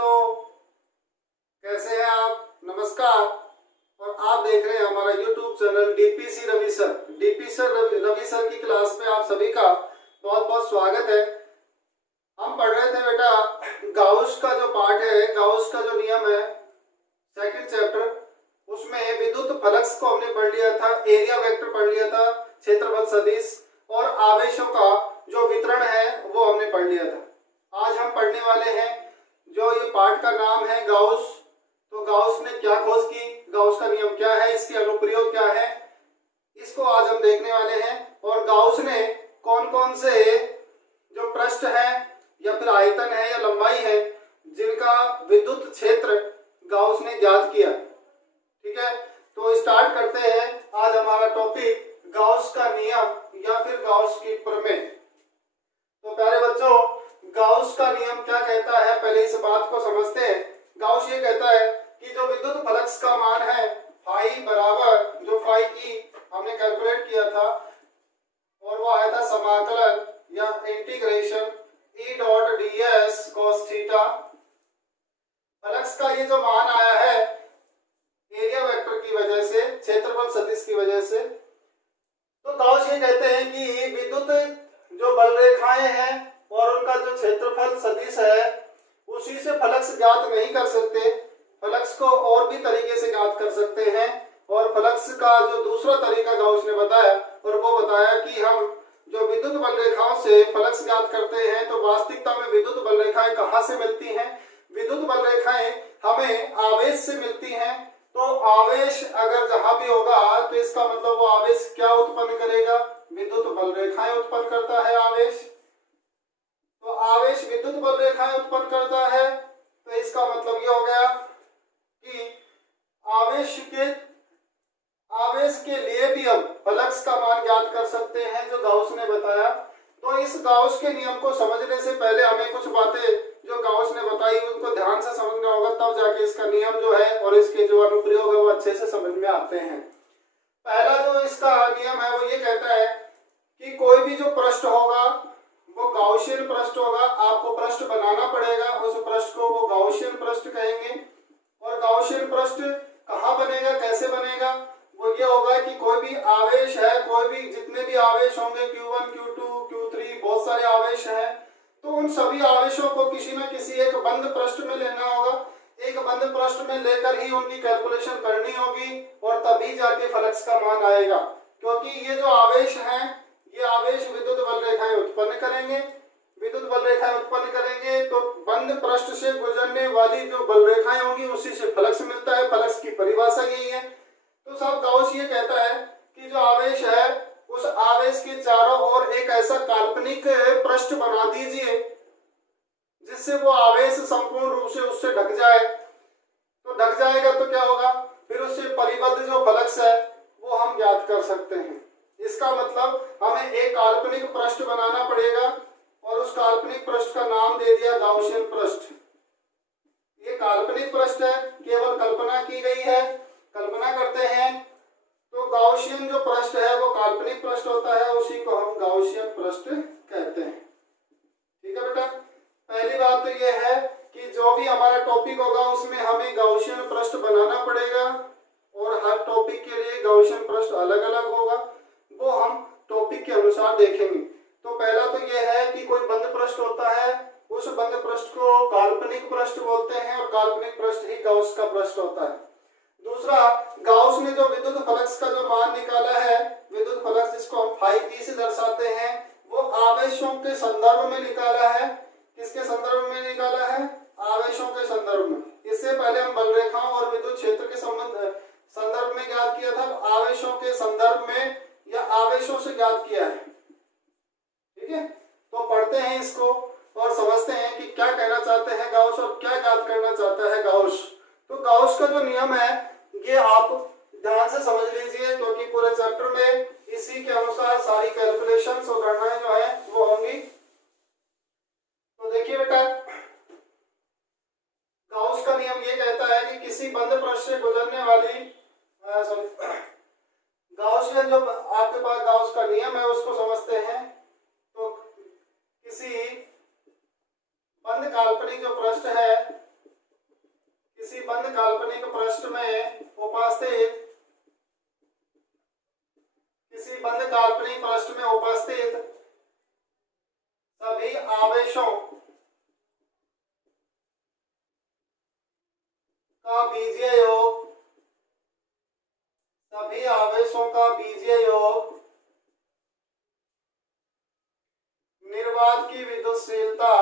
बच्चों, कैसे हैं आप? नमस्कार। और आप देख रहे हैं हमारा YouTube channel DPC Ravi sir. Ravi sir की क्लास में आप सभी का बहुत बहुत स्वागत है। हम पढ़ रहे थे बेटा गाउस का जो पार्ट है, गाउस का जो नियम है, सेकंड चैप्टर, उसमें विद्युत फ्लक्स को हमने पढ़ लिया था, एरिया वेक्टर पढ़ लिया था, क्षेत्रफल सदिश और आवेशों का जो वितरण है वो हमने पढ़ लिया था। आज हम पढ़ने वाले हैं जो ये पार्ट का नाम है गाउस। तो गाउस ने क्या खोज की, गाउस का नियम क्या है, इसके अनुप्रयोग क्या है, इसको आज हम देखने वाले हैं। और गाउस ने कौन कौन से जो पृष्ठ है या फिर आयतन है या लंबाई है जिनका विद्युत क्षेत्र गाउस ने ज्ञात किया। ठीक है, तो स्टार्ट करते हैं। आज हमारा टॉपिक गाउस का नियम या फिर गाउस की प्रमेय। तो प्यारे बच्चों, गाउस का नियम क्या कहता है, पहले इस बात को समझते हैं। गाउस ये कहता है कि जो विद्युत फ्लक्स का मान है फाई बराबर जो फाई ई हमने कैलकुलेट किया था और वो आया था समाकलन या integration E dot D S cos theta. Flux का ये जो मान आया है एरिया वेक्टर की वजह से, क्षेत्रफल सदिश की वजह से। तो गाउस ये कहते हैं कि विद्युत जो बल रेखाएं हैं और उनका जो क्षेत्रफल सदिश है उसी से फ्लक्स ज्ञात नहीं कर सकते। फ्लक्स को और भी तरीके से ज्ञात कर सकते हैं और फ्लक्स का जो दूसरा तरीका गाउस ने बताया और वो बताया कि हम जो विद्युत बल रेखाओं से फ्लक्स ज्ञात करते हैं तो वास्तविकता में विद्युत बल रेखाएं कहाँ से मिलती हैं? विद्युत बल रेखाएं हमें आवेश से मिलती हैं। तो आवेश अगर जहां भी होगा तो इसका मतलब वो आवेश क्या उत्पन्न करेगा? विद्युत बल रेखाएं उत्पन्न करता है आवेश। तो आवेश विद्युत बल रेखाएं उत्पन्न करता है, तो इसका मतलब ये हो गया कि आवेश के लिए भी हम फ्लक्स का मान ज्ञात कर सकते हैं जो गाउस ने बताया। तो इस गाउस के नियम को समझने से पहले हमें कुछ बातें जो गाउस ने बताई उनको ध्यान से समझना होगा, तब जाके इसका नियम जो है और इसके जो अनुप्रयोग है वो अच्छे से समझ में आते हैं। पहला जो इसका नियम है वो ये कहता है कि कोई भी जो पृष्ठ होगा वो गाउसियन पृष्ठ होगा। आपको पृष्ठ बनाना पड़ेगा, उस पृष्ठ को वो गाउसियन पृष्ठ कहेंगे। और गाउसियन पृष्ठ कहाँ बनेगा, कैसे बनेगा? वो ये होगा कि कोई भी आवेश है, कोई भी जितने भी आवेश होंगे Q1, Q2, Q3, बहुत सारे आवेश हैं, तो उन सभी आवेशों को किसी न किसी एक बंद पृष्ठ में लेना होगा। एक बंद पृष्ठ में लेकर ही उनकी कैलकुलेशन करनी होगी और तभी जाके फ्लक्स का मान आएगा। क्योंकि ये जो आवेश हैं ये आवेश विद्युत बल रेखाएं उत्पन्न करेंगे। विद्युत बल रेखाएं उत्पन्न करेंगे तो बंद पृष्ठ से गुजरने वाली जो बल रेखाएं होंगी उसी से फ्लक्स मिलता है। फ्लक्स की परिभाषा यही है। तो सब गाउस ये कहता है कि जो आवेश है उस आवेश के चारों ओर एक ऐसा काल्पनिक पृष्ठ बना दीजिए जिससे वो आवेश संपूर्ण रूप से उससे ढक जाए। तो ढक जाएगा तो क्या होगा, फिर उससे परिबद्ध जो फ्लक्स है वो हम ज्ञात कर सकते हैं। इसका मतलब हमें एक काल्पनिक पृष्ठ बनाना पड़ेगा और उस काल्पनिक पृष्ठ का नाम दे दिया गाउसियन पृष्ठ। ये काल्पनिक पृष्ठ है, केवल कल्पना की गई है, कल्पना करते हैं। तो गाउसियन जो पृष्ठ है वो काल्पनिक पृष्ठ होता है, उसी को हम गाउसियन पृष्ठ कहते हैं। ठीक है बेटा, पहली बात तो ये है कि जो भी हमारा टॉपिक होगा उसमें हमें गाउसियन पृष्ठ बनाना पड़ेगा और हर टॉपिक के लिए गाउसियन पृष्ठ अलग अलग होगा, वो हम टॉपिक के अनुसार देखेंगे। तो पहला तो ये है कि कोई बंद पृष्ठ होता है, उस बंद पृष्ठ को काल्पनिक पृष्ठ बोलते हैं और काल्पनिक पृष्ठ ही गाउस का पृष्ठ होता है। दूसरा, गाउस ने जो विद्युत फ्लक्स का जो मान निकाला है, विद्युत फ्लक्स जिसको हम फाई ई से दर्शाते हैं, वो आवेशों के संदर्भ में निकाला है। किसके संदर्भ में निकाला है? आवेशों के संदर्भ में। इससे पहले हम बल रेखाओं और विद्युत क्षेत्र के संदर्भ में ज्ञात किया था, आवेशों के संदर्भ में या आवेशों से ज्ञात किया है। ठीक है, तो पढ़ते हैं इसको और समझते हैं कि क्या कहना चाहते हैं गाउस और क्या ज्ञात करना चाहता है गाउस। तो गाउस का जो नियम है ये आप ध्यान से समझ लीजिए, क्योंकि पूरे चैप्टर में इसी के अनुसार सारी कैलकुलेशंस और गणनाएं जो है वो होंगी। तो देखिए बेटा, गाउस का नियम ये कहता है कि किसी बंद पृष्ठ से गुजरने वाली गाउसियन जो आपके पास गाउस का नियम है उसको समझते हैं। तो किसी बंद काल्पनिक जो पृष्ठ है बंद काल्पनिक पृष्ठ में उपस्थित सभी आवेशों का बीजीय योग निर्वात की विद्युतशीलता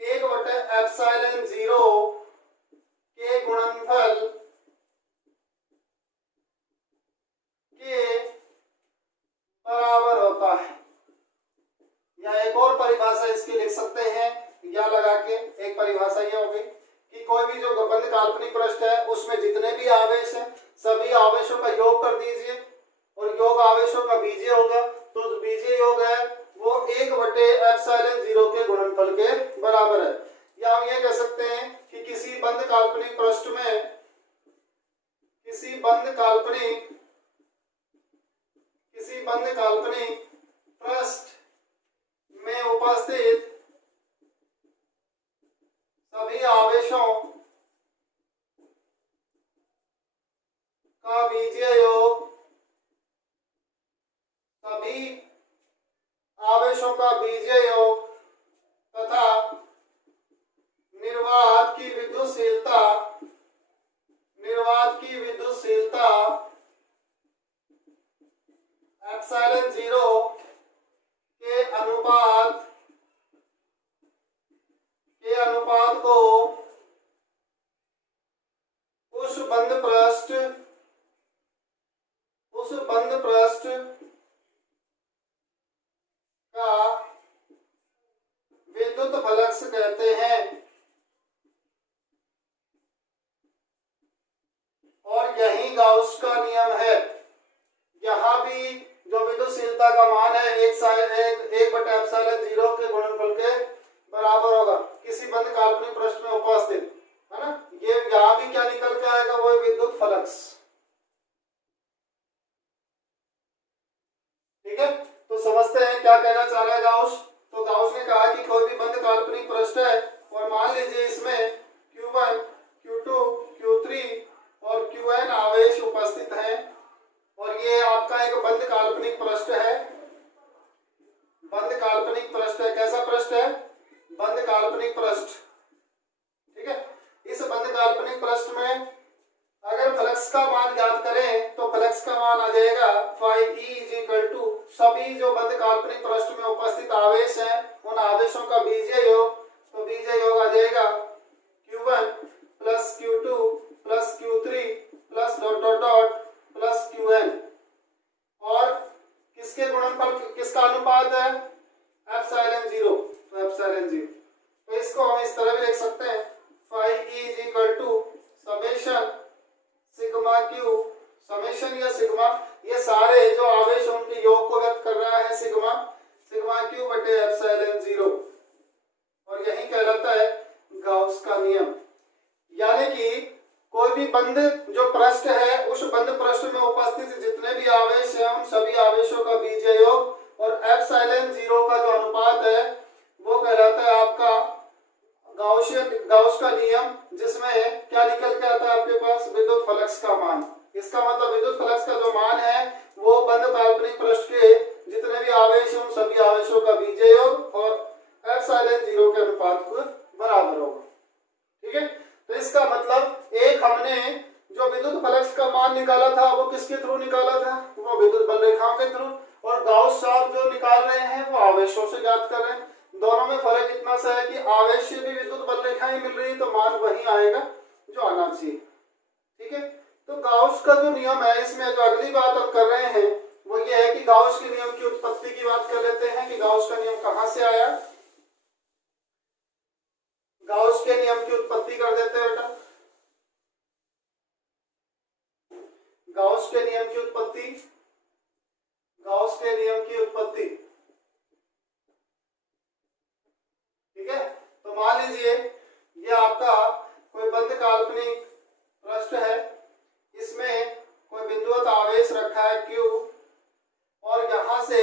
1/ε0 के गुणनफल के बराबर होता है। या एक और परिभाषा इसकी लिख सकते हैं या लगा के, एक परिभाषा ये होगी कि कोई भी जो बंद काल्पनिक पृष्ठ है उसमें जितने भी आवेश हैं सभी आवेशों का योग कर दीजिए और योग आवेशों का बीजीय होगा, तो जो बीजीय योग है वो 1/ε0 के गुणनफल के बराबर है। या हम ये कह सकते हैं कि किसी बंद काल्पनिक पृष्ठ में उपस्थित सभी आवेशों का बीजीय योग तथा निर्वात की विद्युतशीलता ε0 के अनुपात को उस बंद पृष्ठ का विद्युत फ्लक्स कहते हैं। और यही गाउस का नियम है। यहाँ भी जो विद्युतशीलता का मान है 1/ε0 के गुणनफल के बराबर होगा किसी बंद काल्पनिक पृष्ठ में उपस्थित, है ना। ये यहाँ भी क्या निकल के आएगा, वो विद्युत फ्लक्स। ठीक है, तो समझते हैं क्या कहना चाह रहा है गाउस। तो गाउस ने कहा कि कोई भी बंद काल्पनिक पृष्ठ है और मान लीजिए इसमें Q1, Q2, Q3 और Qn आवेश उपस्थित हैं और ये आपका एक बंद काल्पनिक पृष्ठ है। कैसा पृष्ठ है? बंद काल्पनिक पृष्ठ। ठीक है, इस बंद काल्पनिक पृष्ठ में अगर फ्लक्स का मान ज्ञात करें तो फ्लक्स का मान आ जाएगा phi E सभी जो बंद काल्पनिक पृष्ठ में उपस्थित आवेश हैं उन आवेशों का बीजीय योग, तो बीजीय योग आ जाएगा Q1 plus Q2 plus Q3 plus dot dot dot plus Qn। और किसके गुणनफल, किसका अनुपात है? ε0, तो ε0। तो इसको हम इस तरह भी लिख सकते हैं phi E summation sigma Q, summation या सिग्मा, ये सारे जो आवेश उनके योग को व्यक्त कर रहा है सिग्मा Q बटे ε0। और यही कहलाता है गाउस का नियम। यानी कि कोई भी बंद जो पृष्ठ है उस बंद पृष्ठ में उपस्थित जितने भी आवेश हैं उन सभी आवेशों का बीजीय योग और ε0 का जो अनुपात है वो कहलाता है आपका गाउस का नियम, जिसमें क्या निकल के आता है आपके पास? विद्युत फ्लक्स का मान। इसका मतलब विद्युत फ्लक्स का जो मान है वो बंद काल्पनिक पृष्ठ के जितने भी आवेश हैं उन सभी आवेशों का बीजीय योग और ε0 के अनुपात को बराबर होगा। ठीक है, तो इसका मतलब एक हमने जो विद्युत फ्लक्स का मान निकाला था वो किसके थ्रू निकाला था? वो विद्युत बल रेखाओं के थ्रू। और गाउस साहब जो निकाल रहे हैं वो आवेशों से ज्ञात कर रहे हैं। दोनों में फर्क इतना सा है कि आवेश से भी विद्युत बल रेखाएं मिल रही तो मान वही आएगा जो आना चाहिए। ठीक है, तो गाउस का जो नियम है इसमें जो अगली बात हम कर रहे हैं वो ये है कि गाउस के नियम की उत्पत्ति की बात कर लेते हैं कि गाउस का नियम कहाँ से आया। गाउस के नियम की उत्पत्ति कर देते हैं बेटा। गाउस के नियम की उत्पत्ति। ठीक है, तो मान लीजिए ये आपका कोई बंद काल्पनिक पृष्ठ है, इसमें कोई बिंदुवत आवेश रखा है Q और यहाँ से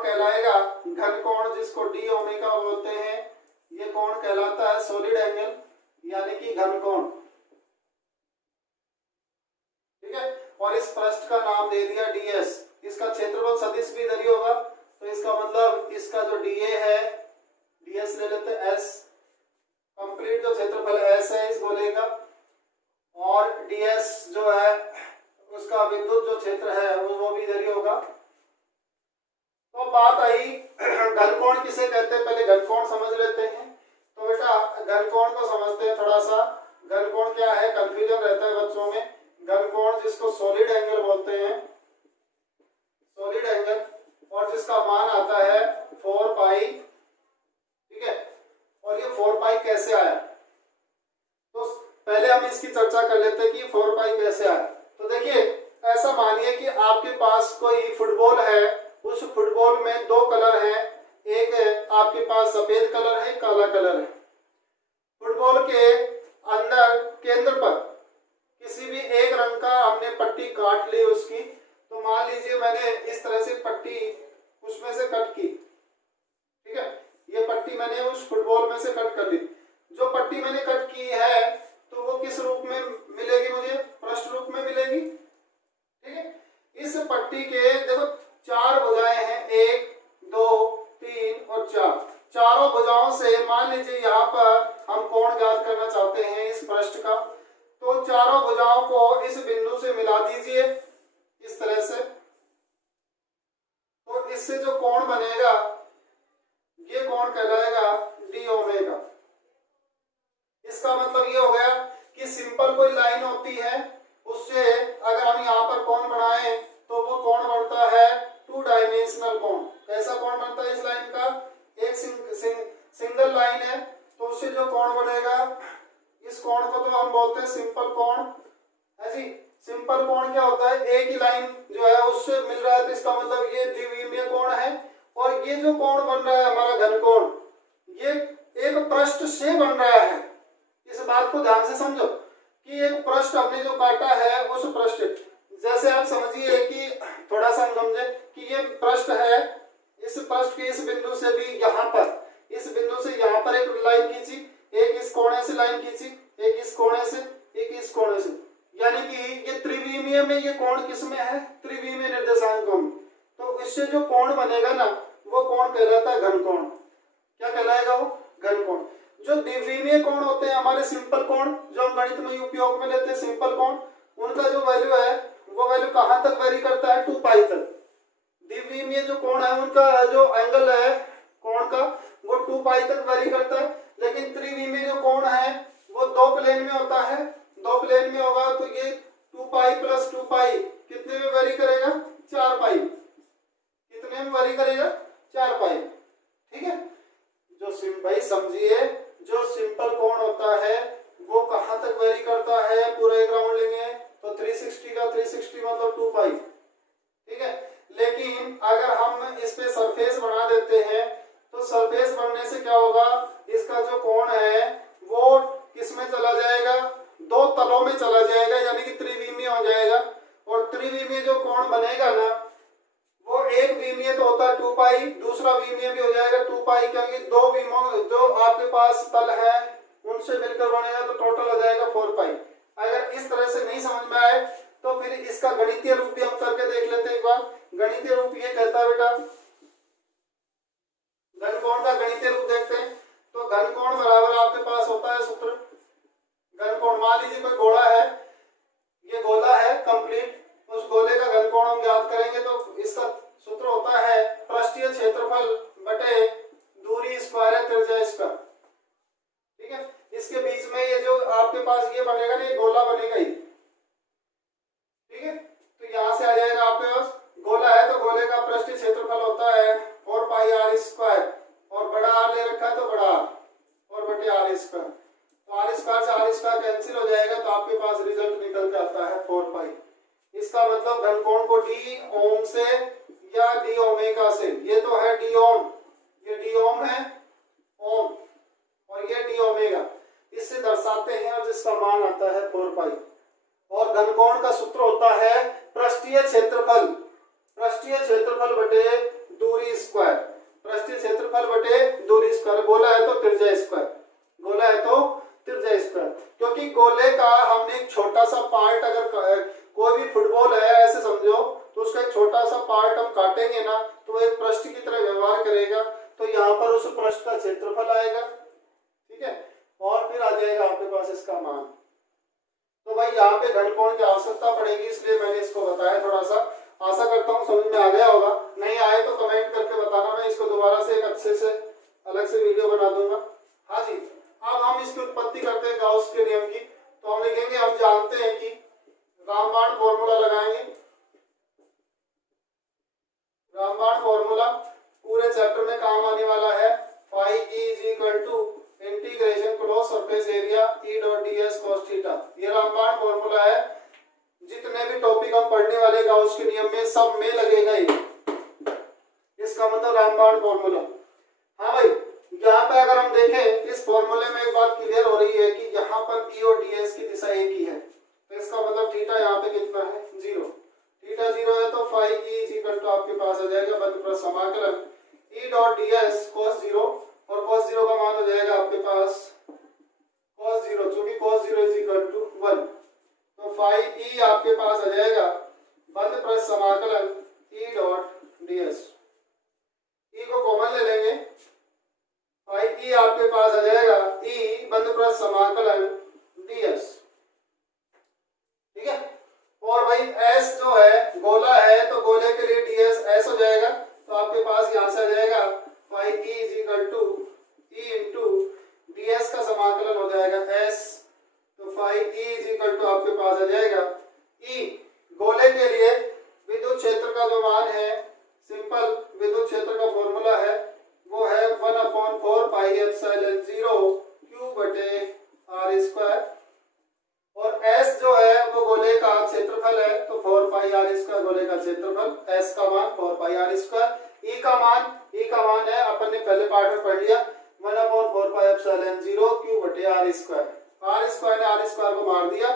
कौन कहलाएगा? घन कोण, जिसको डी ओमेगा बोलते हैं। ये कोण कहलाता है सॉलिड एंगल, यानी कि घन कोण। ठीक है, और इस पृष्ठ का नाम दे दिया ds। इसका क्षेत्रफल सदिश भी इधर ही होगा, तो इसका मतलब इसका जो dA है, ds ले लेते हैं s। कंप्लीट जो क्षेत्रफल s है इस गोले का, और ds जो है उसका विद्युत जो क्षेत्र है वो भी इधर ही होगा। तो बात आई घन कोण किसे कहते हैं, पहले घन कोण समझ लेते हैं। तो बेटा घन कोण को समझते हैं थोड़ा सा। घन कोण क्या है, कंफ्यूजन रहता है बच्चों में। घन कोण जिसको सॉलिड एंगल बोलते हैं, सॉलिड एंगल, और जिसका मान आता है 4 पाई। ठीक है, और ये 4 पाई कैसे आया, तो पहले हम इसकी चर्चा कर लेते हैं कि 4 पाई कैसे आया। तो देखिए, ऐसा मानिए कि आपके पास कोई फुटबॉल है, उस फुटबॉल में 2 कलर हैं, एक आपके पास सफेद कलर है, काला कलर है। फुटबॉल के अंदर केंद्र पर किसी भी एक रंग का हमने पट्टी काट ली उसकी, तो मान लीजिए मैंने इस तरह से पट्टी उसमें से कट की। ठीक है, ये पट्टी मैंने उस फुटबॉल में से कट कर ली। जो पट्टी मैंने कट की है तो वो किस रूप में मिलेगी मुझे? पृष्ठ रूप में मिलेगी। ठीक है, इस पट्टी के देखो 4 भुजाएं हैं, 1 2 3 और 4। चारों भुजाओं से मान लीजिए यहाँ पर हम कोण ज्ञात करना चाहते हैं इस पृष्ठ का, तो चारों भुजाओं को इस बिंदु से मिला दीजिए इस तरह से। तो इससे जो कोण बनेगा ये कोण कहलाएगा डी ओमेगा। इसका मतलब ये हो गया कि सिंपल कोई लाइन होती है, उससे अगर हम यहाँ पर कोण बनाएं तो वो कोण बनता है 2 डायमेंशनल कोण। कैसा कोण बनता है इस लाइन का? एक सिंगल लाइन है, तो उससे जो कोण बनेगा, इस कोण को तो हम बोलते हैं सिंपल कोण है जी। सिंपल कोण क्या होता है? एक ही लाइन जो है उससे मिल रहा है, तो इसका मतलब ये द्विविमीय कोण है। और ये जो कोण बन रहा है हमारा घन कोण, ये एक पृष्ठ से बन रहा है। इस बात को ध्यान से समझो कि एक पृष्ठ हमने जो काटा है, उस पृष्ठ, जैसे आप समझिए कि थोड़ा सा हम समझे कि ये पृष्ठ है, इस पृष्ठ के इस बिंदु से भी यहाँ पर, इस बिंदु से यहाँ पर एक लाइन खींची, एक इस कोने से लाइन खींची, एक इस कोने से, एक इस कोने से, यानी कि ये त्रिविमीय में ये कोण किसमें है? त्रिविमीय निर्देशांकों में। तो इससे जो कोण बनेगा ना, वो कोण कहलाता है घन कोण। क्या कहलाएगा वो? घन कोण। जो द्विविमीय कोण होते हैं हमारे सिंपल कोण, जो हम गणित में उपयोग में लेते हैं सिंपल कोण, उनका जो वैल्यू है वो वैल्यू कहाँ तक वेरी करता है? 2 पाई तक। द्विविमीय जो कोण है उनका जो एंगल है कोण का, वो 2 पाई तक वेरी करता है। लेकिन त्रिविमीय जो कोण है वो 2 प्लेन में होता है। 2 प्लेन में होगा तो ये 2 पाई प्लस 2 पाई कितने में वेरी करेगा? 4 पाई। कितने में वेरी करेगा? 4 पाई। ठीक है, जो भाई समझिए, जो सिंपल कोण होता है वो कहाँ तक वेरी करता है? पूरा एक राउंड लेंगे तो 360 का 360 मतलब 2 पाई। ठीक है, लेकिन अगर हम इस पे सरफेस बना देते हैं तो सरफेस बनने से क्या होगा? इसका जो कोण है वो किसमें चला जाएगा? 2 तलों में चला जाएगा, यानी कि त्रिविमीय हो जाएगा। और त्रिविमीय जो कोण बनेगा ना, वो एक विमीय तो होता है 2 पाई, दूसरा विमीय भी हो जाएगा 2 पाई, क्योंकि 2 विमीय जो आपके पास तल है उनसे मिलकर बनेगा, तो टोटल हो जाएगा 4 पाई। अगर इस तरह से नहीं समझ में आए तो फिर इसका गणितीय रूप भी हम करके देख लेते हैं एक बार। गणितीय रूप ये कहता है बेटा, घन कोण का गणितीय रूप देखते हैं। तो घन कोण बराबर आपके पास होता है सूत्र। घन कोण, मान लीजिए कोई गोला है, ये गोला है कंप्लीट, उस गोले का घन कोण हम ज्ञात करेंगे तो इसका सूत्र होता है पृष्ठीय क्षेत्रफल बटे दूरी स्क्वायर है त्रिज्या स्क्वायर। ठीक है, इसके बीच में ये जो आपके पास ये बनेगा ना, ये गोला बनेगा ही। ठीक है, तो यहाँ से आ जाएगा आपके पास गोला है तो गोले का पृष्ठीय क्षेत्रफल होता है 4 पाई आर स्क्वायर, और बड़ा आर ले रखा है तो बड़ा आर, और बटे आर स्क्वायर। तो आर स्क्वायर से आर स्क्वायर कैंसिल हो जाएगा, तो आपके पास रिजल्ट निकल के आता है 4 पाई। इसका मतलब घन कोण को डी ओम से या डी ओमेगा से, ये तो है डी ओम, ये डी ओम है ओम, और ये डी ओमेगा, इससे दर्शाते हैं, और जिसका मान आता है 4 पाई। और घन कोण का सूत्र होता है पृष्ठीय क्षेत्रफल, पृष्ठीय क्षेत्रफल बटे दूरी स्क्वायर। ना तो वो एक पृष्ठ की तरह व्यवहार करेगा, तो यहाँ पर उस पृष्ठ का क्षेत्रफल आएगा, ठीक है, और फिर आ जाएगा आपके पास इसका मान। तो भाई यहाँ पे घनकोण की आवश्यकता पड़ेगी, इसलिए मैंने इसको बताया थोड़ा सा। आशा करता हूँ समझ में आ गया होगा, नहीं आए तो कमेंट करके बताना, मैं इसको दोबारा से एक अच्छे से अलग से वीडियो बना दूंगा। हाँ जी, अब हम इसकी उत्पत्ति करते हैं गाउस के नियम की। तो हम लिखेंगे, हम जानते हैं कि रामबाण फॉर्मूला लगाएंगे। रामबाण फॉर्मूला पूरे चैप्टर में काम आने वाला है। Phi E is equal to integration cross surface area E dot D S cos theta. ये रामबाण फॉर्मूला है, जितने भी टॉपिक हम पढ़ने वाले गाउस के नियम में सब में लगेगा ये, इसका मतलब रामबाण फॉर्मूला। हाँ भाई, यहाँ पे अगर हम देखें इस फॉर्मूले में एक बात क्लियर हो रही है कि यहाँ पर ई और डी एस की दिशा एक ही है, तो इसका मतलब थीटा यहाँ पे कितना है, 0। थीटा 0 है तो phi E is equal to आपके पास आ जाएगा बंद प्लस समाकलन E dot D S cos 0, और cos 0 का मान हो जाएगा आपके पास cos 0, चूंकि cos 0 इज इक्वल टू 1, तो फाई ई आपके पास आ जाएगा बंद प्लस समाकलन ई डॉट डीएस। ई को कॉमन ले लेंगे, फाई ई आपके पास आ जाएगा ई बंद प्लस समाकलन डीएस, ठीक है। और भाई एस जो है गोला है, तो गोले के लिए डीएस एस हो जाएगा, तो आपके पास यहां से आ जाएगा phi E is equal to E into DS का समाकलन हो जाएगा एस, तो phi E is equal to आपके पास आ जाएगा ई। गोले के लिए विद्युत क्षेत्र का जो मान है, सिंपल विद्युत क्षेत्र का फॉर्मूला है, वो है 1/4 पाई एप्सिलॉन 0 क्यू बटे आर स्क्वायर, और एस जो है वो गोले का क्षेत्रफल है, तो 4 पाई आर स्क्वायर गोले का क्षेत्रफल, एस का मान 4 पाई आर स्क्वायर। ई का मान है अपन ने पहले पार्ट में पढ़ लिया 1/4 पाई एप्सिलॉन 0 क्यू बटे आर स्क्वायर। आर स्क्वायर ने आर स्क्वायर को मार दिया,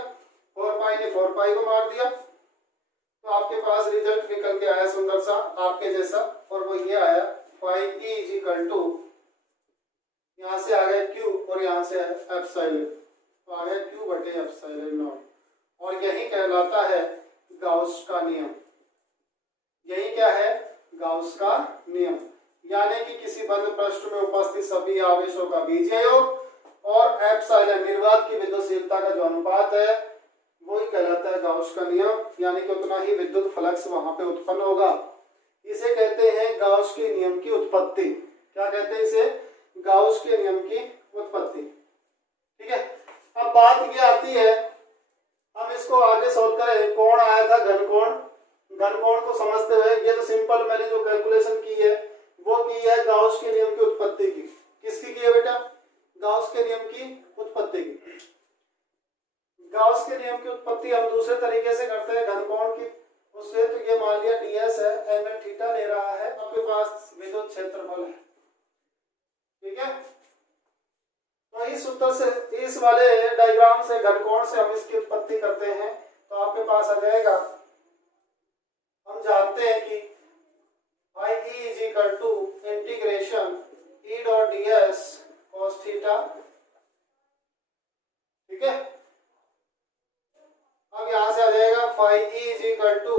4 पाई ने 4 पाई को मार दिया, तो आपके पास रिजल्ट निकल के आया सुंदर सा आपके जैसा, और वो ये आया phi E is equal to, यहाँ से आ गया क्यू और यहाँ से एप्सिलॉन, तो आ गया क्यू बटे एप्सिलॉन नॉट, और यही कहलाता है गाउस का नियम। यही क्या है, गाउस का नियम, यानी कि किसी बंद पृष्ठ में उपस्थित सभी आवेशों का बीजीय योग और एप्सिलॉन निर्वात की विद्युतशीलता का जो अनुपात है वही कहलाता है गाउस का नियम, यानी कि उतना ही विद्युत फ्लक्स वहां पे उत्पन्न होगा। इसे कहते हैं गाउस के नियम की उत्पत्ति। क्या कहते हैं इसे, गाउस के नियम की उत्पत्ति, ठीक है। अब बात ये आती है, हम इसको आगे सोल्व करें। कौन आया था, घनकोण। घनकोण को समझते हुए ये तो सिंपल मैंने जो कैलकुलेशन की है वो की है गाउस के नियम की उत्पत्ति की। किसकी की है बेटा, गाउस के नियम की उत्पत्ति की। गाउस के नियम की उत्पत्ति हम दूसरे तरीके से करते हैं घनकोण की, उससे तो ये मान लिया ds है, एंगल थीटा ले रहा है, आपके पास विद्युत क्षेत्रफल है, ठीक है। तो इस सूत्र से, इस वाले डायग्राम से, घनकोण से हम इसकी उत्पत्ति करते हैं, तो आपके पास आ जाएगा, हम जानते हैं कि phi E is equal to integration E dot ds cos theta, ठीक है। अब यहां से आ जाएगा phi E is equal to,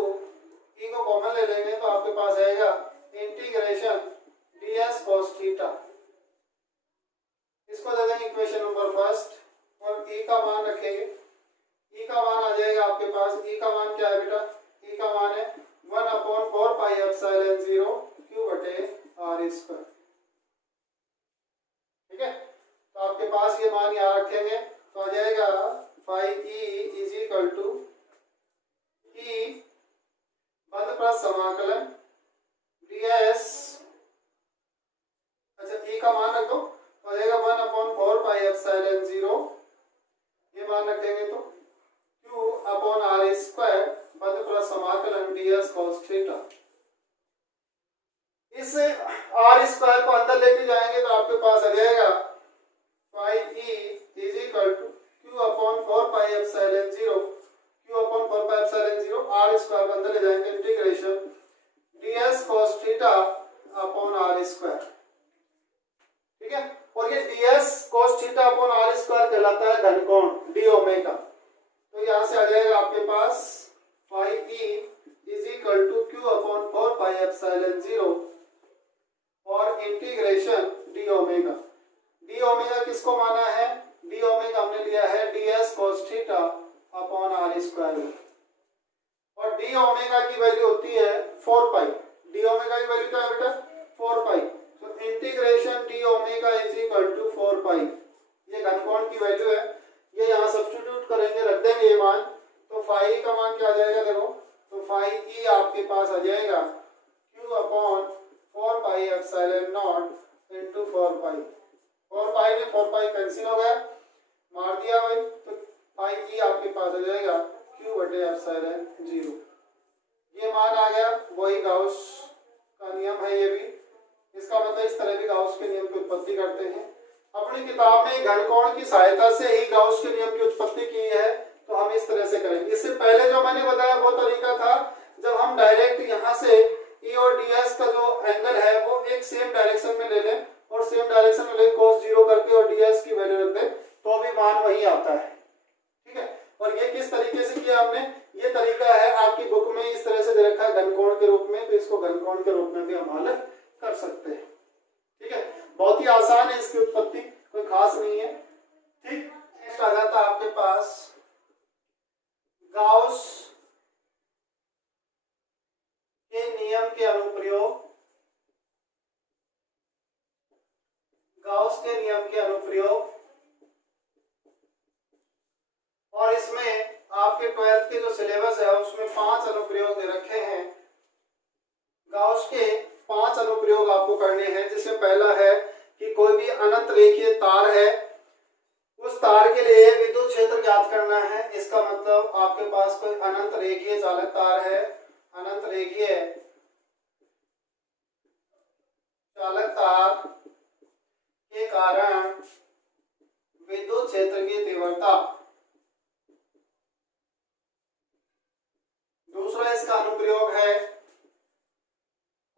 E को कॉमन ले लेंगे तो आपके पास आएगा इंटीग्रेशन ds cos थीटा। इसको दे देंगे इक्वेशन नंबर फर्स्ट, और ई का मान रखेंगे। ई का मान आ जाएगा आपके पास, ई का मान क्या है बेटा, ई का मान है 1/4 पाई एप्सिलॉन 0 क्यू बटे आर स्क्वायर, ठीक है। तो आपके पास ये मान यहाँ रखेंगे, तो आ जाएगा phi E is equal to E बंद प्लस समाकलन ds, अच्छा ई का मान रखो, तो आ जाएगा 1/4 पाई एप्सिलॉन 0, ये मान रखेंगे तो q अपॉन आर स्क्वायर बंद प्लस समाकलन ds cos थीटा। इस आर स्क्वायर को अंदर लेके जाएंगे तो आपके पास आ जाएगा phi E is equal to q upon 4 pi epsilon 0, q upon 4 pi epsilon 0, R square को अंदर ले जाएंगे, integration ds cos theta upon R square, ठीक है। और ये ds cos theta upon R square कहलाता है घनकोण d ओमेगा। तो यहां से आ जाएगा आपके पास phi E is equal to q upon 4 pi epsilon 0 और integration D omega. D omega किसको माना है? डी ओमेगा हमने लिया है ds cos theta upon R square और डी ओमेगा की वैल्यू होती है 4 पाई। डी ओमेगा की वैल्यू क्या है बेटा? 4 पाई। तो integration D omega is equal to 4 pi. ये घनकोण की वैल्यू है, ये यहाँ सब्स्टिट्यूट करेंगे, रख देंगे ये मान, तो फाई का मान क्या आ जाएगा देखो, तो फाई ई आपके पास आ जाएगा q upon 4 pi epsilon not into 4 पाई। 4 पाई में 4 पाई कैंसिल हो गया, मार दिया भाई, तो फाई ई आपके पास आ जाएगा q बटे एप्सिलॉन 0। ये मान आ गया, वही गाउस का नियम है ये भी। इसका मतलब इस तरह भी गाउस के नियम की उत्पत्ति करते हैं। अपनी किताब में घनकोण की सहायता से ही गाउस के नियम की उत्पत्ति की है, तो हम इस तरह से करेंगे। इससे पहले जो मैंने बताया वो तरीका था जब हम डायरेक्ट यहाँ से E और ds का जो एंगल है वो एक सेम डायरेक्शन में ले लें और सेम डायरेक्शन में ले cos 0 करके और ds की वैल्यू रख दें, तो भी मान वही आता है। ठीक है, और ये किस तरीके से किया हमने, ये तरीका है आपकी बुक में इस तरह से दे रखा है घनकोण के रूप में, तो इसको घनकोण के रूप में भी हम हल कर सकते हैं। ठीक है, बहुत ही आसान है इसकी उत्पत्ति, कोई खास नहीं है। ठीक, नेक्स्ट आ जाता है आपके पास गाउस के नियम के अनुप्रयोग। गाउस के नियम के अनुप्रयोग, और इसमें आपके 12th के जो सिलेबस है उसमें 5 अनुप्रयोग दे रखे हैं। गाउस के 5 अनुप्रयोग आपको करने हैं, जिसमें पहला है कि कोई भी अनंत रेखीय तार है, उस तार के लिए विद्युत क्षेत्र ज्ञात करना है। इसका मतलब आपके पास कोई अनंत रेखीय चालक तार है, अनंत रेखीय चालक तार के कारण विद्युत क्षेत्र की तीव्रता। दूसरा इसका अनुप्रयोग है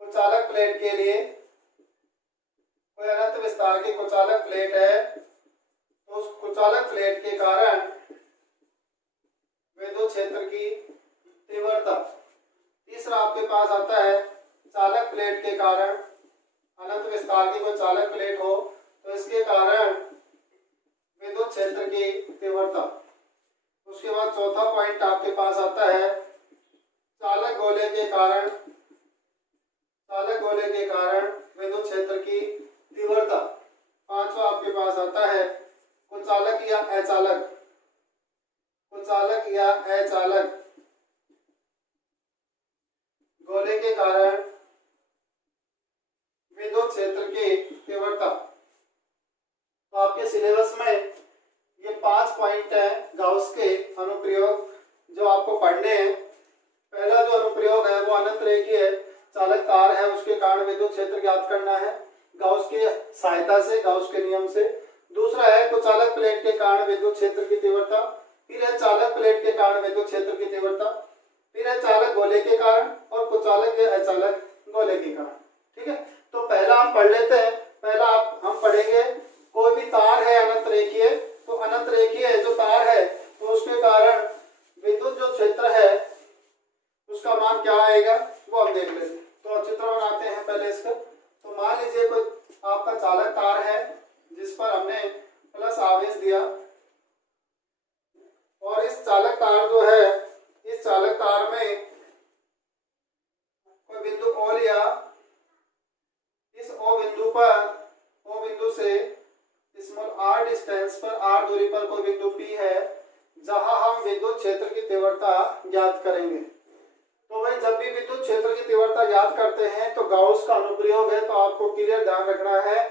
कुचालक प्लेट के लिए, कोई अनंत विस्तार की कुचालक प्लेट है, तो उस कुचालक प्लेट के कारण विद्युत क्षेत्र की तीव्रता। तीसरा आपके पास आता है चालक प्लेट के कारण, अनंत विस्तार की कोई चालक प्लेट हो तो इसके कारण विद्युत क्षेत्र की तीव्रता। उसके बाद चौथा पॉइंट आपके पास आता है चालक गोले के कारण, चालक गोले के कारण विद्युत क्षेत्र की तीव्रता। पांचवा आपके पास आता है कुचालक या अचालक, कुचालक या अचालक गोले के कारण विद्युत क्षेत्र की तीव्रता। तो आपके सिलेबस में ये 5 पॉइंट है गाउस के अनुप्रयोग जो आपको पढ़ने हैं। पहला जो अनुप्रयोग है वो अनंत रेखीय चालक तार है, उसके कारण विद्युत क्षेत्र ज्ञात करना है गाउस की सहायता से, गाउस के नियम से। दूसरा है कुचालक प्लेट के कारण विद्युत क्षेत्र की तीव्रता, फिर है चालक प्लेट के कारण विद्युत क्षेत्र की तीव्रता, फिर है चालक गोले के कारण और कुचालक या अचालक गोले के कारण। ठीक है, तो पहला हम पढ़ लेते हैं। पहला हम पढ़ेंगे कोई भी तार है अनंत रेखीय, तो अनंत रेखीय जो तार है तो उसके कारण विद्युत जो क्षेत्र है उसका मान क्या आएगा वो हम देख लेते हैं। तो चित्र बनाते हैं पहले इसका। तो मान लीजिए कोई आपका चालक तार है जिस पर हमने प्लस आवेश दिया, और इस चालक तार जो है, इस चालक तार में कोई बिंदु O लिया, इस O बिंदु पर, O बिंदु से स्मॉल r डिस्टेंस पर, r दूरी पर कोई बिंदु P है जहां हम विद्युत क्षेत्र की तीव्रता ज्ञात करेंगे। तो भाई जब भी विद्युत क्षेत्र की तीव्रता ज्ञात करते हैं तो गाउस का अनुप्रयोग है, तो आपको क्लियर ध्यान रखना है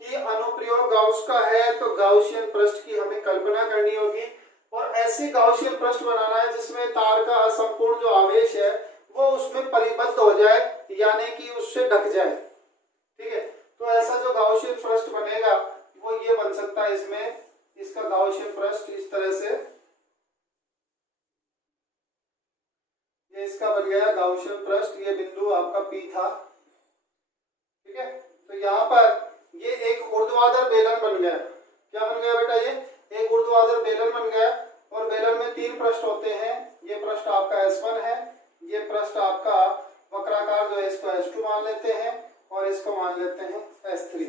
कि अनुप्रयोग गाउस का है तो गाउसियन पृष्ठ की हमें कल्पना करनी होगी, और ऐसी गाउसियन पृष्ठ बनाना है जिसमें तार का संपूर्ण जो आवेश है वो उसमें परिबद्ध हो जाए, यानी कि उससे ढक जाए। ठीक है, तो ऐसा जो गाउसियन पृष्ठ बनेगा वो ये बन सकता है। इसमें इसका गाउसियन पृष्ठ इस तरह से, ये इसका बन गया गाउसियन पृष्ठ। ये बिंदु आपका P था। ठीक है, तो यहाँ पर ये एक ऊर्ध्वाधर बेलन बन गया। क्या बन गया बेटा? ये एक ऊर्ध्वाधर बेलन बन गया, और बेलन में 3 पृष्ठ होते हैं। ये पृष्ठ आपका S1 है, ये पृष्ठ आपका वक्राकार जो है इसको S2 मान लेते हैं और इसको मान लेते हैं S3।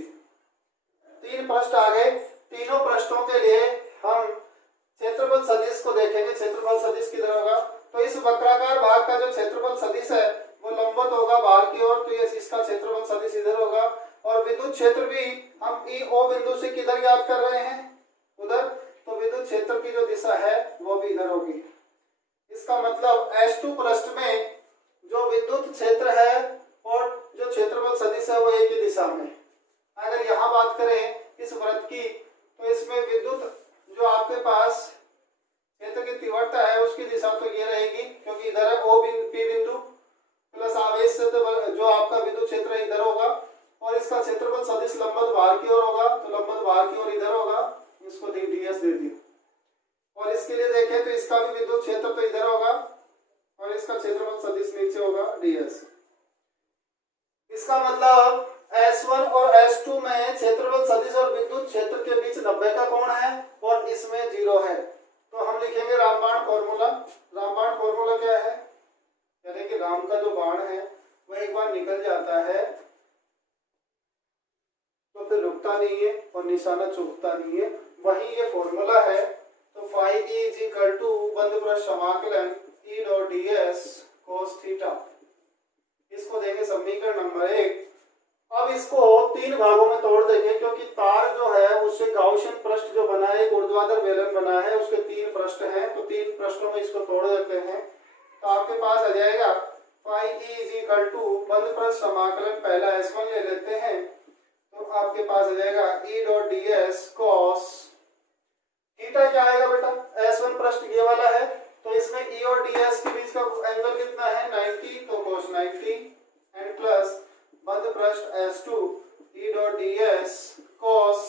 3 पृष्ठ आ गए। तीनों पृष्ठों के लिए हम क्षेत्रफल सदिश को देखेंगे। क्षेत्रफल सदिश किधर होगा? तो इस वक्राकार भाग का जो क्षेत्रफल सदिश है वो लंबवत होगा बाहर की ओर, तो ये इसका क्षेत्रफल सदिश इधर होगा। और विद्युत क्षेत्र भी हम ई ओ बिंदु से किधर ज्ञात कर रहे हैं? उधर। तो विद्युत क्षेत्र की जो दिशा है वो भी इधर होगी। इसका मतलब S2 पृष्ठ में जो विद्युत क्षेत्र है और जो क्षेत्रफल सदिश है वो एक ही दिशा में। अगर यहाँ बात करें इस वृत्त की, तो इसमें विद्युत जो आपके पास क्षेत्र की तीव्रता है उसकी दिशा तो ये रहेगी, क्योंकि इधर है O P बिंदु प्लस आवेश से जो आपका विद्युत क्षेत्र इधर होगा, और इसका क्षेत्रफल सदिश लंबवत बाहर की ओर होगा, तो लंबवत बाहर की ओर इधर होगा, इसको ds दे दी। और इसके लिए देखें तो इसका भी विद्युत क्षेत्र तो इधर होगा और इसका क्षेत्रफल सदिश नीचे होगा ds। इसका मतलब S1 और S2 में क्षेत्रफल सदिश और विद्युत क्षेत्र के बीच 90 का कोण है और इसमें 0 है। तो हम लिखेंगे रामबाण फॉर्मूला। रामबाण फॉर्मूला क्या है? यानी कि राम का जो बाण है वह एक बार निकल जाता है तो फिर रुकता नहीं है और निशाना चूकता नहीं है, वही ये फॉर्मूला है। तो phi E is equal to बंद पृष्ठ समाकलन E dot ds cos theta. इसको देंगे समीकरण नंबर 1। अब इसको 3 भागों में तोड़ देंगे, क्योंकि तार जो है उससे गाउसियन पृष्ठ जो बना है, एक ऊर्ध्वाधर बेलन बना है, उसके 3 पृष्ठ हैं, तो 3 पृष्ठों में इसको तोड़ देते हैं। तो आपके पास आ जाएगा phi E is equal to बंद पृष्ठ समाकलन पहला S1 ले लेते हैं, तो आपके पास आ जाएगा ई डॉट ds cos थीटा। क्या आएगा बेटा? S1 पृष्ठ ये वाला है, तो इसमें ई और ds के बीच का एंगल कितना है? 90, तो cos 90 एंड प्लस बंद पृष्ठ S2 E dot ds cos,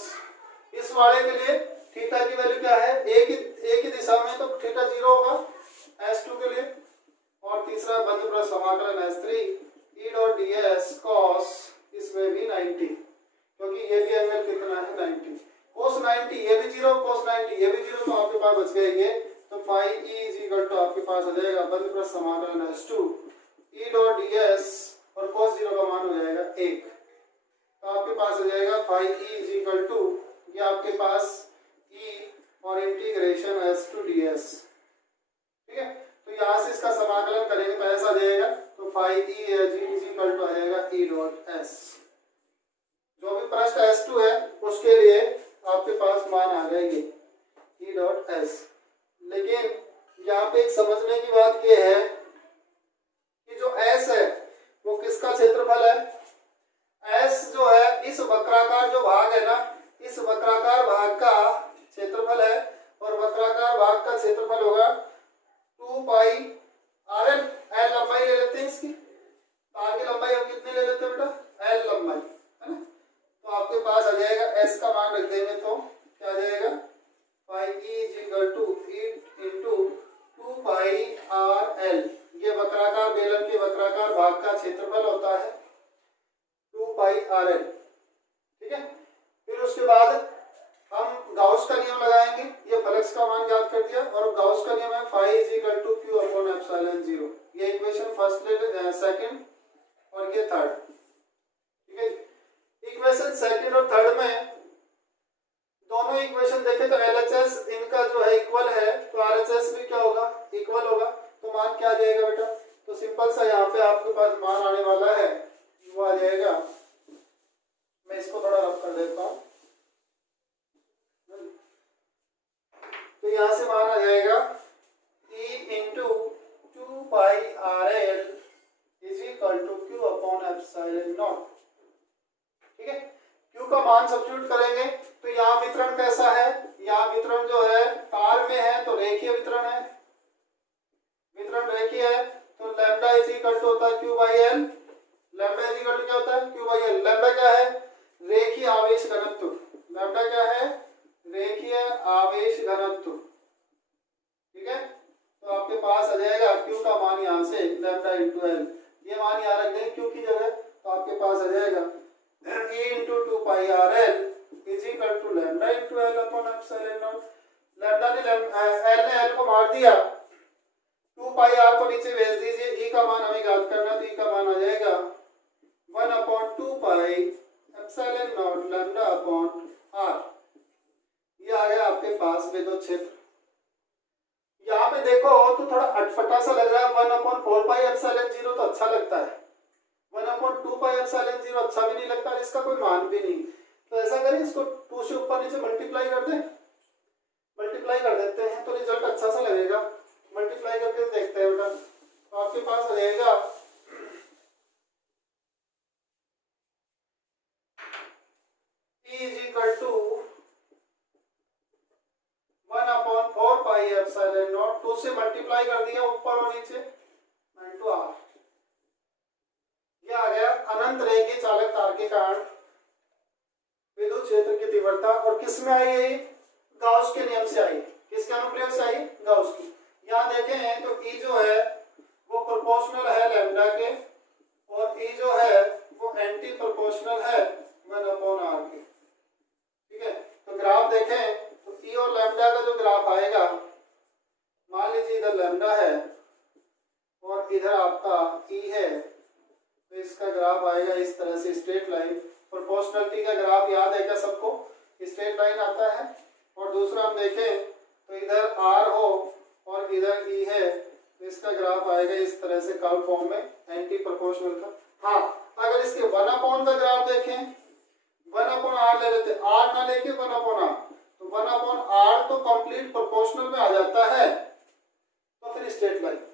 इस वाले के लिए थीटा की वैल्यू क्या है? एक ही दिशा में, तो थीटा 0 होगा S2 के लिए। और तीसरा बंद पृष्ठ समाकलन S3 ई डॉट ds cos, इसमें भी 90, क्योंकि ये भी एंगल कितना है? 90। cos 90 ये भी 0, cos 90 ये भी 0, तो आपके पास बच गए ये। तो phi E is equal to आपके पास आ जाएगा बंद पृष्ठ समाकलन S2 ई डॉट ds और cos 0 का मान हो जाएगा 1। तो आपके पास आ जाएगा phi E is equal to, ये आपके पास e और इंटीग्रेशन S2 ds। ठीक है, तो यहाँ से इसका समाकलन करेंगे तो ऐसा आ जाएगा। तो phi E is equal to आ जाएगा e डॉट s। जो भी पृष्ठ S2 है उसके लिए आपके पास मान आ जाएंगे e डॉट s। लेकिन यहाँ पे एक समझने की बात यह है कि जो s है वो किसका क्षेत्रफल है? s जो है इस वक्राकार जो भाग है ना, इस वक्राकार भाग का क्षेत्रफल है, और वक्राकार भाग का क्षेत्रफल होगा 2 पाई rn। l लंबाई ले लेते हैं इसकी, तार की लंबाई हम कितनी ले लेते हैं बेटा? l लंबाई है ना। तो आपके पास आ जाएगा s का मान रख देंगे तो क्या आ जाएगा? Phi e is equal to e into 2 pi rl। ये वक्राकार बेलन के वक्राकार भाग का क्षेत्रफल होता है 2 पाई rl। ठीक है, फिर उसके बाद हम गाउस का नियम लगाएंगे। ये फ्लक्स का मान ज्ञात कर दिया, और गाउस का नियम है phi is equal to q upon epsilon 0। ये इक्वेशन फर्स्ट ले सेकंड और ये थर्ड। ठीक है, इक्वेशन सेकंड और थर्ड में दोनों इक्वेशन देखें तो LHS इनका जो है इक्वल है, तो RHS भी क्या होगा? इक्वल होगा। तो मान क्या आ जाएगा बेटा? तो सिंपल सा यहाँ पे आपके पास मान आने वाला है, वो आ जाएगा, मैं इसको थोड़ा रफ कर देता हूँ। तो यहाँ से मान आ जाएगा e into 2 pi RL is equal to q upon epsilon naught. ठीक है, q का मान सब्स्टिट्यूट करेंगे तो यहाँ वितरण कैसा है? यहाँ वितरण जो है तार में है तो रेखीय वितरण है, वितरण रेखीय है, तो लैम्डा इज इक्वल टू होता है q by l। Lambda is equal to क्या होता है? q by l। लैम्डा क्या है? रेखीय आवेश घनत्व। लैम्डा क्या है? रेखीय आवेश घनत्व। ठीक है, तो आपके पास आ जाएगा q का मान यहाँ से लैम्डा इंटू l। ये मान यहाँ रख देंगे q की जगह, तो आपके पास आ जाएगा e into 2 pi RL is equal to lambda into l upon epsilon naught. Lambda ने l को मार दिया, 2 पाई आर को नीचे भेज दीजिए, ई का मान हमें ज्ञात करना, तो ई का मान आ जाएगा 1/2 pi epsilon naught lambda upon R. ये आ गया आपके पास विद्युत क्षेत्र। यहाँ पे देखो तो थोड़ा अटपटा सा लग रहा है, 1/4 पाई एप्सिलॉन 0 तो अच्छा लगता है, 1/2 पाई एप्सिलॉन 0 अच्छा भी नहीं लगता और इसका कोई मान भी नहीं। तो ऐसा करें, इसको 2 से ऊपर नीचे मल्टीप्लाई कर दें, मल्टीप्लाई कर देते हैं तो रिजल्ट अच्छा सा लगेगा। मल्टीप्लाई करके देखते हैं बेटा, तो आपके पास रहेगा E is equal to 1/4 pi epsilon not, 2 से मल्टीप्लाई कर दिया ऊपर और नीचे इनटू आर। ये आ गया अनंत रेखीय चालक तार के कारण विद्युत क्षेत्र की तीव्रता। और किस में आई है? गाउस के नियम से आई। किसके अनुप्रयोग से आई? गाउस की। यहाँ देखें तो E जो है वो प्रोपोर्शनल है लैम्डा के, और E जो है वो एंटी प्रोपोर्शनल है 1/r के। ठीक है, तो ग्राफ देखें तो E और लैम्डा का जो ग्राफ आएगा, मान लीजिए इधर लैम्डा है और इधर आपका E है, तो इसका ग्राफ आएगा इस तरह से, स्ट्रेट लाइन। प्रोपोर्शनलिटी का ग्राफ याद है क्या सबको? स्ट्रेट लाइन आता है। और दूसरा हम देखें तो इधर R हो और इधर E है, तो इसका ग्राफ आएगा इस तरह से कर्व फॉर्म में, एंटी प्रोपोर्शनल का। हाँ, अगर इसके 1/r का ग्राफ देखें, 1/r ले लेते, R ना लेके 1/r, तो 1/r तो कंप्लीट प्रोपोर्शनल में आ जाता है, तो फिर स्ट्रेट लाइन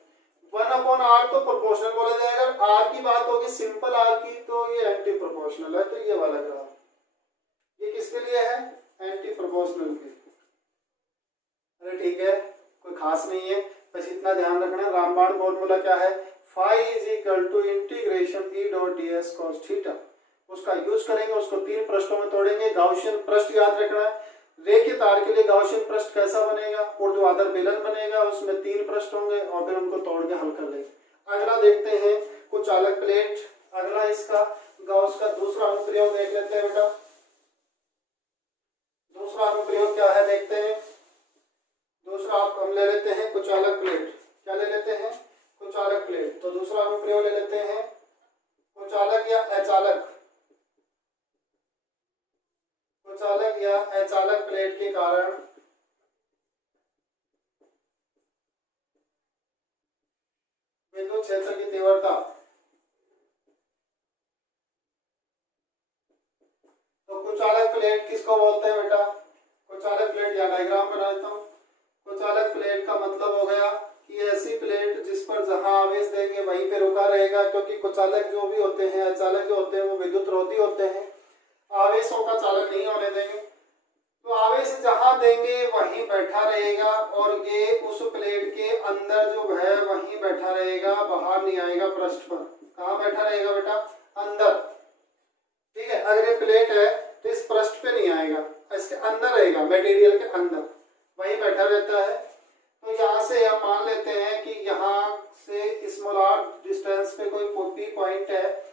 1/r तो प्रोपोर्शनल बोला जाएगा। R की बात होगी सिंपल R की, तो ये एंटी प्रोपोर्शनल है। तो ये वाला ग्राफ ये किसके लिए है? एंटी प्रोपोर्शनल के। अरे ठीक है, कोई खास नहीं है, बस इतना ध्यान रखना, रामबाण फॉर्मूला क्या है? Phi is equal to integration E dot D S cos theta. उसका यूज करेंगे, उसको 3 पृष्ठों में तोड़ेंगे। गाउसियन पृष्ठ याद रखना है। रेखीय तार के लिए गाउसियन पृष्ठ कैसा बनेगा? ऊर्ध्वाधर बेलन बनेगा, उसमें 3 पृष्ठ होंगे और फिर उनको तोड़ के हल कर लेंगे। अगला देखते हैं कुचालक प्लेट। अगला इसका गाउस का दूसरा अनुप्रयोग देख लेते हैं बेटा। दूसरा अनुप्रयोग क्या है देखते हैं। दूसरा आप हम ले लेते हैं कुचालक प्लेट। क्या ले लेते हैं? कुचालक प्लेट। तो दूसरा अनुप्रयोग ले लेते हैं कुचालक या अचालक, कुचालक या अचालक प्लेट के कारण विद्युत क्षेत्र की तीव्रता। तो कुचालक प्लेट किसको बोलते हैं बेटा? कुचालक प्लेट या डायग्राम बना देता हूं। कुचालक प्लेट का मतलब हो गया कि ऐसी प्लेट जिस पर जहां आवेश देंगे वहीं पे रुका रहेगा, क्योंकि कुचालक जो भी होते हैं, अचालक जो होते हैं, वो विद्युत रोधी होते हैं, आवेशों का चालन नहीं होने देंगे। तो आवेश जहां देंगे वहीं बैठा रहेगा और ये उस प्लेट के अंदर जो है वहीं बैठा रहेगा, बाहर नहीं आएगा पृष्ठ पर। कहाँ बैठा रहेगा बेटा? अंदर। ठीक है, अगर ये प्लेट है तो इस पृष्ठ पे नहीं आएगा, इसके अंदर रहेगा, मटेरियल के अंदर वहीं बैठा रहता है। तो यहाँ से हम मान लेते हैं कि यहाँ से स्मॉल r डिस्टेंस पे कोई पी पॉइंट है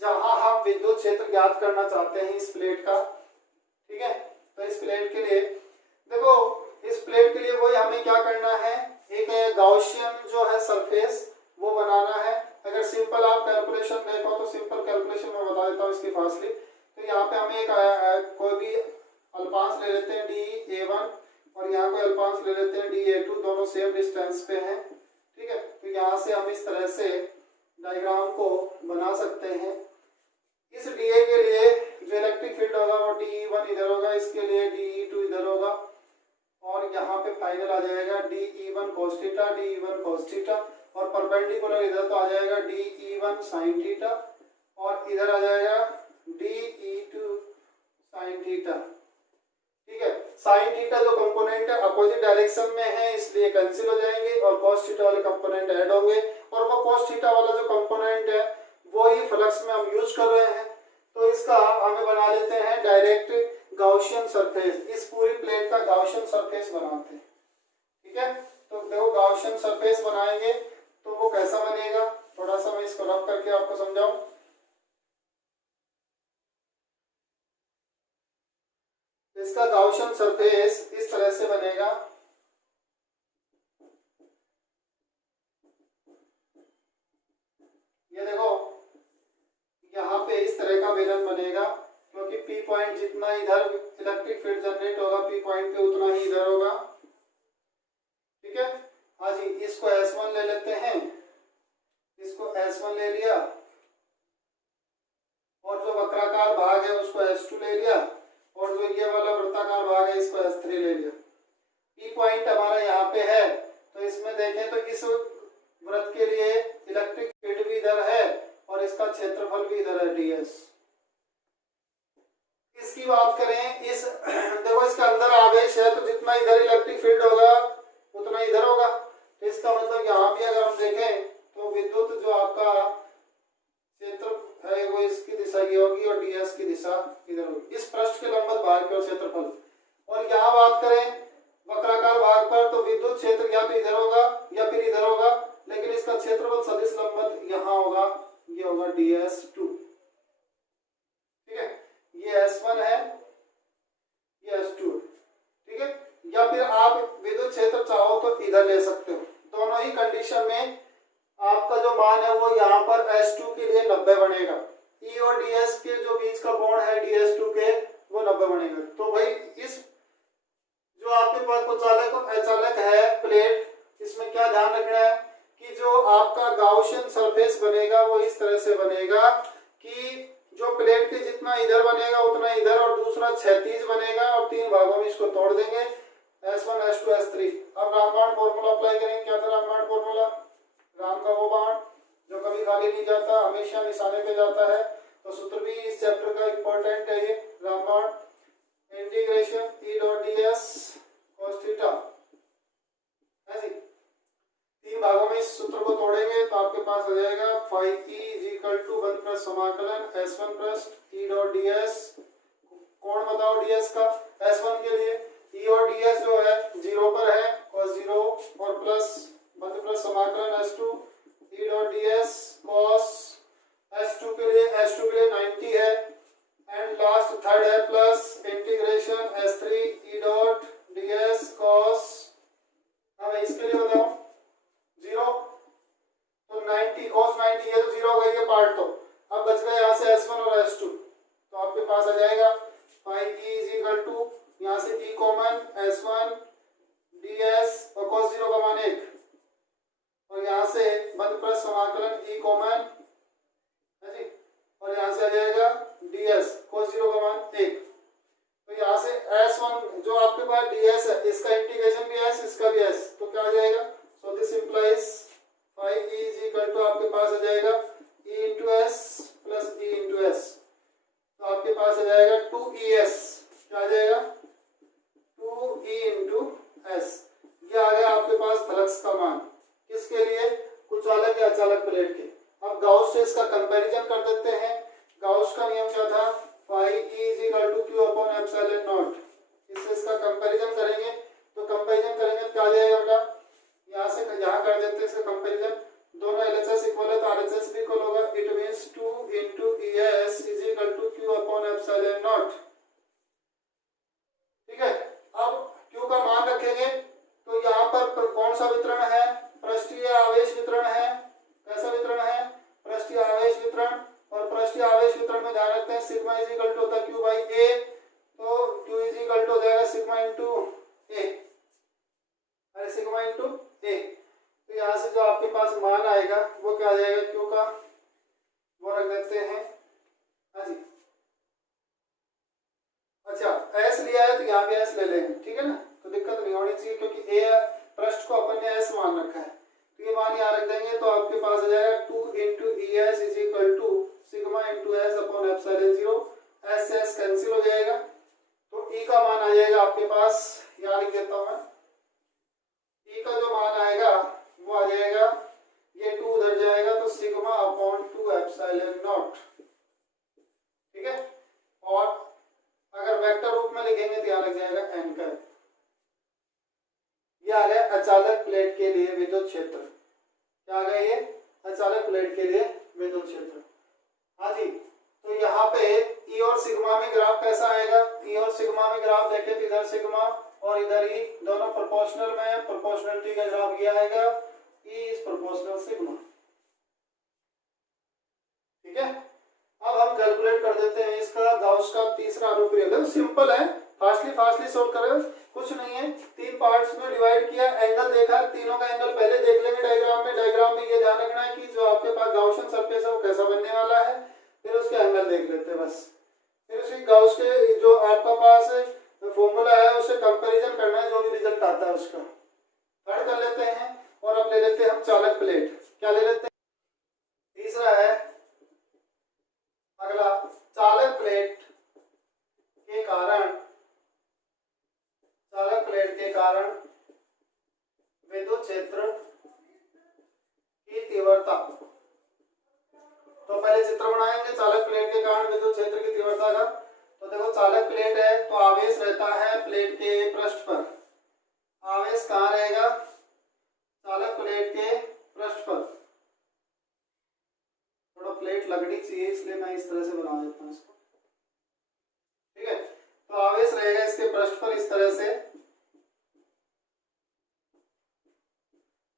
जहां हम विद्युत क्षेत्र ज्ञात करना चाहते हैं इस प्लेट का। ठीक है, तो इस प्लेट के लिए देखो, इस प्लेट के लिए वही हमें क्या करना है, एक गाउसियन जो है सरफेस वो बनाना है। अगर सिंपल आप कैलकुलेशन देखो तो सिंपल कैलकुलेशन में बता देता हूँ इसकी फासली। तो यहाँ पे हमें एक कोई भी अल्पांश ले लेते हैं dA1 और यहाँ कोई अल्पांश ले लेते हैं dA2, दोनों सेम डिस्टेंस पे हैं। ठीक है, तो यहाँ से हम इस तरह से डायग्राम को बना सकते हैं। इस dA के लिए जो इलेक्ट्रिक फील्ड होगा वो dE1 इधर होगा, इसके लिए dE2 इधर होगा, और यहाँ पे फाइनल आ जाएगा dE1 cos theta, dE1 cos theta, और परपेंडिकुलर इधर तो आ जाएगा dE1 sin थीटा, और इधर आ जाएगा dE2 sin थीटा। ठीक है, sin थीटा जो कंपोनेंट है अपोजिट डायरेक्शन में है इसलिए कैंसिल हो जाएंगे और cos थीटा वाले कंपोनेंट ऐड होंगे, और वो cos थीटा वाला जो कंपोनेंट है वो ही फ्लक्स में हम यूज कर रहे हैं। तो इसका हमें बना लेते हैं डायरेक्ट गाउसियन सरफेस। इस पूरी प्लेट का गाउसियन सरफेस बनाते हैं। ठीक है, तो देखो गाउसियन सरफेस बनाएंगे तो वो कैसा बनेगा, थोड़ा सा मैं इसको रब करके आपको समझाऊं। इसका गाउसियन सरफेस इस तरह से बनेगा। ये देखो यहाँ पे इस तरह का बेलन बनेगा, क्योंकि पी पॉइंट जितना इधर इलेक्ट्रिक फील्ड जनरेट होगा पी पॉइंट पे उतना ही इधर होगा। ठीक है, हाँ जी, इसको S1 ले लेते हैं, इसको S1 ले लिया, और जो वक्राकार भाग है उसको S2 ले लिया, और जो ये वाला वृत्ताकार भाग है इसको S3 ले लिया। पी पॉइंट हमारा यहाँ पे है, तो इसमें देखें तो इस वृत्त के लिए इलेक्ट्रिक फील्ड भी इधर है और इसका क्षेत्रफल भी इधर है ds। इसकी बात करें, इस देखो इसका अंदर आवेश है, तो जितना इधर इलेक्ट्रिक फील्ड होगा उतना इधर होगा, तो इसका मतलब यहाँ भी अगर हम देखें तो विद्युत जो आपका क्षेत्र है वो इसकी दिशा ये होगी और ds की दिशा इधर होगी, इस पृष्ठ के लंबवत भाग के क्षेत्रफल। और यहाँ बात करें वक्राकार भाग पर, तो विद्युत क्षेत्र या तो इधर होगा या फिर इधर होगा, लेकिन इसका क्षेत्रफल सदिश लंबवत यहाँ होगा, ये होगा ds2। ठीक है, ये S1 है, ये S2। ठीक है, या फिर आप विद्युत क्षेत्र चाहो तो इधर ले सकते हो, दोनों ही कंडीशन में आपका जो मान है वो यहाँ पर S2 के लिए 90 बनेगा, E और ds के जो बीच का कोण है ds2 के वो 90 बनेगा। तो भाई इस जो आपके पास कुचालक अचालक है प्लेट, इसमें क्या ध्यान रखना है कि जो आपका गाउसियन सरफेस बनेगा वो इस तरह से बनेगा कि जो प्लेट के जितना इधर बनेगा उतना इधर, और दूसरा क्षैतिज बनेगा, और 3 भागों में इसको तोड़ देंगे S1 S2 S3। अब रामबाण फॉर्मूला अप्लाई करेंगे। क्या था रामबाण फॉर्मूला? राम का वो बाण जो कभी खाली नहीं जाता, हमेशा निशाने पे जाता है। तो सूत्र भी इस चैप्टर का इंपॉर्टेंट है ये रामबाण, integration E dot ds cos theta. ऐसे 3 भागों में इस सूत्र को तोड़ेंगे तो आपके पास आ जाएगा phi E is equal to 1 plus समाकलन S1 plus E dot ds। कोण बताओ ds का S1 के लिए, E और ds जो है 0 पर है cos 0, और प्लस 1 प्लस समाकलन S2 E dot ds cos S2 के लिए 90 है, एंड लास्ट थर्ड है plus integration S3 E dot ds cos, अब इसके लिए बताओ 0, तो 90 cos 90 है तो 0 होगा ये पार्ट। तो अब बच गया यहाँ से S1 और S2, तो आपके पास आ जाएगा phi E is equal to, यहाँ से E कॉमन S1 ds और cos 0 का मान 1, और यहाँ से 1 प्लस समाकलन E कॉमन है जी, और यहाँ से आ जाएगा ds cos 0 का मान 1। तो यहाँ से S1 जो आपके पास ds है इसका इंटीग्रेशन भी S, इसका भी S, तो क्या आ जाएगा? So this implies phi E is equal to आपके पास आ जाएगा E into S plus E into S, तो आपके पास आ जाएगा 2ES। क्या आ जाएगा? 2E into S। ये आ गया आपके पास फ्लक्स का मान, किसके लिए? कुचालक या अचालक प्लेट के। अब गाउस से इसका कंपैरिजन कर देते हैं। गाउस का नियम क्या था? phi E is equal to Q upon epsilon naught। इससे इसका कंपैरिजन करेंगे, तो कंपैरिजन करेंगे क्या आ जाएगा बेटा? यहाँ से यहाँ कर देते हैं इसका कंपैरिजन, दोनों LHS इक्वल है तो RHS भी इक्वल होगा। It means 2 into ES is equal to Q upon epsilon naught। ठीक है, अब Q का मान रखेंगे तो यहाँ पर कौन सा वितरण है? पृष्ठीय आवेश वितरण है। कैसा वितरण है? पृष्ठीय आवेश वितरण। और पृष्ठीय आवेश वितरण में ध्यान रखते हैं सिग्मा इज इक्वल टू होता है Q बाई A, तो Q इज इक्वल टू हो जाएगा सिग्मा इंटू A, अरे सिग्मा इंटू A। तो यहाँ से जो आपके पास मान आएगा वो क्या आ जाएगा? Q का वो रख देते हैं, हाँ जी। अच्छा S लिया है तो यहाँ भी S ले लेंगे, ठीक है ना, तो दिक्कत नहीं होनी चाहिए, क्योंकि A पृष्ठ को अपन ने S मान रखा है, तो ये मान यहाँ रख देंगे तो आपके पास आ जाएगा 2 into ES is equal to sigma into S upon epsilon 0। S S cancel हो जाएगा, तो E का मान आ जाएगा आपके पास, यहाँ लिख देता हूँ मैं, E का जो मान आएगा वो आ जाएगा, ये 2 उधर जाएगा तो सिग्मा अपॉन 2 एप्सिलॉन नॉट। ठीक है, और अगर वेक्टर रूप में लिखेंगे तो यहाँ लग जाएगा n का। ये आ गया अचालक प्लेट के लिए विद्युत क्षेत्र। क्या आ गया? ये अचालक प्लेट के लिए विद्युत क्षेत्र। हाँ जी, तो यहाँ पे E और सिग्मा में ग्राफ कैसा आएगा? E और सिग्मा में ग्राफ देखें तो इधर सिग्मा और इधर E दोनों प्रोपोर्शनल में, प्रोपोर्शनलिटी का ग्राफ ये आएगा, E इज प्रोपोर्शनल सिग्मा। भी होता है। सिंपल है, फास्टली सॉल्व करें, कुछ नहीं है। 3 पार्ट्स में डिवाइड किया, एंगल देखा, तीनों का एंगल पहले देख लेंगे डायग्राम में। डायग्राम में ये ध्यान रखना है कि जो आपके पास गाउसियन सरफेस है वो कैसा बनने वाला है, फिर उसके एंगल देख लेते हैं बस। फिर उसकी गाउस के जो आपका पास फॉर्मूला है उससे कंपैरिजन करना है, जो भी रिजल्ट आता है उसका ऐड कर लेते हैं। और अब ले लेते हैं हम चालक प्लेट। क्या ले लेते हैं? तीसरा है अगला, चालक प्लेट के कारण विद्युत क्षेत्र की तीव्रता। तो पहले चित्र बनाएंगे चालक प्लेट के कारण विद्युत क्षेत्र की तीव्रता का। तो देखो चालक प्लेट है तो आवेश रहता है प्लेट के पृष्ठ पर। आवेश कहाँ रहेगा? चालक प्लेट के पृष्ठ पर। थोड़ा प्लेट लगनी चाहिए इसलिए मैं इस तरह से बना देता हूँ इसको, ठीक है। तो आवेश रहेगा इसके पृष्ठ पर इस तरह से।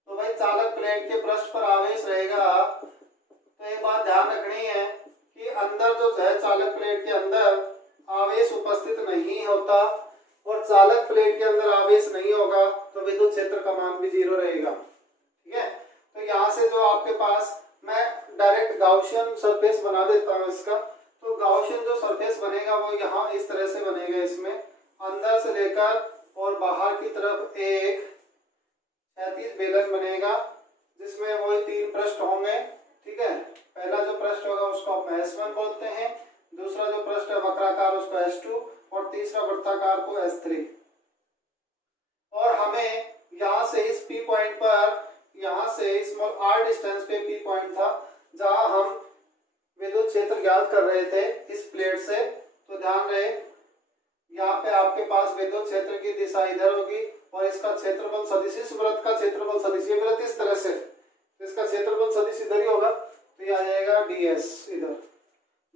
तो भाई चालक प्लेट के पृष्ठ पर आवेश रहेगा, तो एक बात ध्यान रखनी है कि अंदर जो है चालक प्लेट के अंदर आवेश उपस्थित नहीं होता, और चालक प्लेट के अंदर आवेश नहीं होगा तो विद्युत क्षेत्र का मान भी 0 रहेगा, ठीक है। तो यहाँ से जो आपके पास, मैं डायरेक्ट गाउसियन सरफेस बना देता हूँ इसका। तो गाउसियन जो सरफेस बनेगा वो यहाँ इस तरह से बनेगा। इसमें अंदर से लेकर और बाहर की तरफ एक क्षैतिज बेलन बनेगा, जिसमें वही 3 पृष्ठ होंगे, ठीक है। पहला जो पृष्ठ होगा उसको आप S1 बोलते हैं, दूसरा जो पृष्ठ है वक्राकार उसको S2, और तीसरा वृत्ताकार को S3। और हमें यहाँ से इस P पॉइंट पर, यहाँ से स्मॉल r डिस्टेंस पे P पॉइंट था जहाँ हम विद्युत क्षेत्र ज्ञात कर रहे थे इस प्लेट से। तो ध्यान रहे यहाँ पे आपके पास विद्युत क्षेत्र की दिशा इधर होगी और इसका क्षेत्रफल सदिश, इस वृत्त का क्षेत्रफल सदिश, ये वृत्त इस तरह से, इसका क्षेत्रफल सदिश इधर ही होगा, तो ये आ जाएगा ds इधर।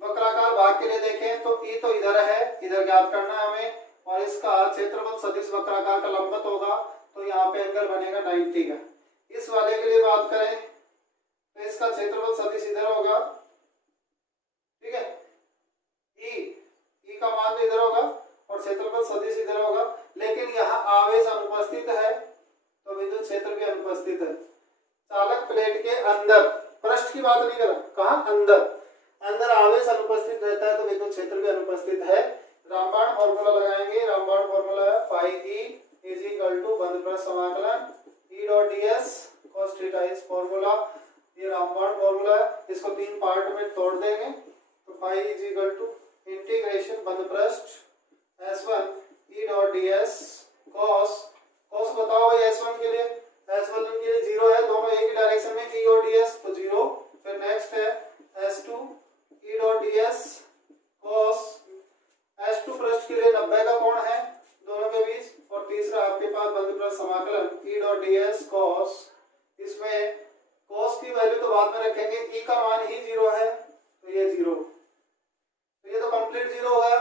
वक्राकार भाग के लिए देखें तो E तो इधर है, इधर ज्ञात करना है हमें, और इसका क्षेत्रफल सदिश वक्राकार का लंबवत होगा, तो यहाँ पे एंगल बनेगा 90 का। इस वाले के लिए बात करें तो इसका क्षेत्रफल सदिश इधर होगा, ठीक है। E का मान तो इधर होगा और क्षेत्रफल सदिश इधर होगा, लेकिन यहाँ आवेश अनुपस्थित है तो विद्युत क्षेत्र भी अनुपस्थित है। चालक प्लेट के अंदर, पृष्ठ की बात नहीं कर रहा, कहाँ? अंदर आवेश अनुपस्थित रहता है तो विद्युत क्षेत्र भी अनुपस्थित है। रामबाण फॉर्मूला लगाएंगे। रामबाण फॉर्मूला है phi E is equal to बंद पृष्ठ समाकलन E dot ds cos theta is formula. ये रामबाण फॉर्मूला है, इसको 3 पार्ट में तोड़ देंगे। तो phi is equal to integration बंद पृष्ठ S1 E dot ds cos बताओ भाई S1 के लिए, S1 के लिए 0 है, दोनों एक ही डायरेक्शन में E और ds, तो 0। फिर नेक्स्ट है S2 E dot ds cos, S2 पृष्ठ के लिए 90 का कोण है दोनों के बीच, और तीसरा आपके पास बंद पृष्ठ समाकलन E डॉट ds cos, इसमें cos की वैल्यू तो बाद में रखेंगे, E का मान ही 0 है तो ये 0, तो ये तो कंप्लीट 0 हो गया।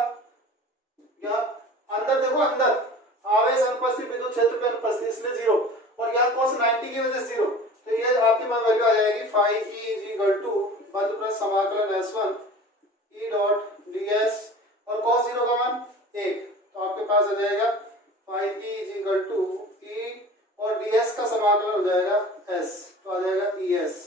यहाँ अंदर देखो, अंदर आवेश अनुपस्थित, विद्युत क्षेत्र पे अनुपस्थित, इसलिए 0, और यहाँ cos 90 की वजह से 0, तो ये आपके पास वैल्यू आ जाएगी phi E is equal to बंद पृष्ठ समाकलन S1 E डॉट ds, और cos 0 का मान 1, तो आपके पास आ जाएगा phi E is equal to E, और ds का समाकलन हो जाएगा S, तो आ जाएगा ES।